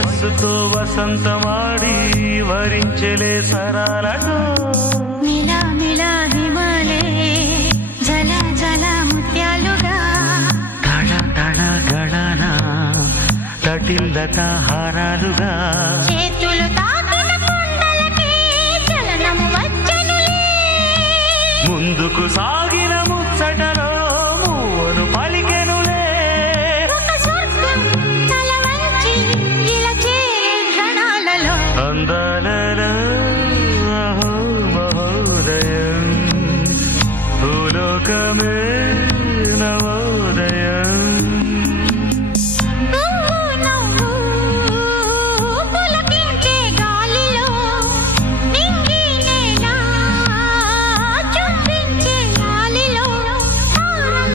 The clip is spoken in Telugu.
వయస్సుతో వసంతమాడి వరించెలే సరాలతో మిలా మిలా హిమాలే జల జల ముత్యాలుగా తళ తళ గళన తటిల్లత హారాలుగా చేతి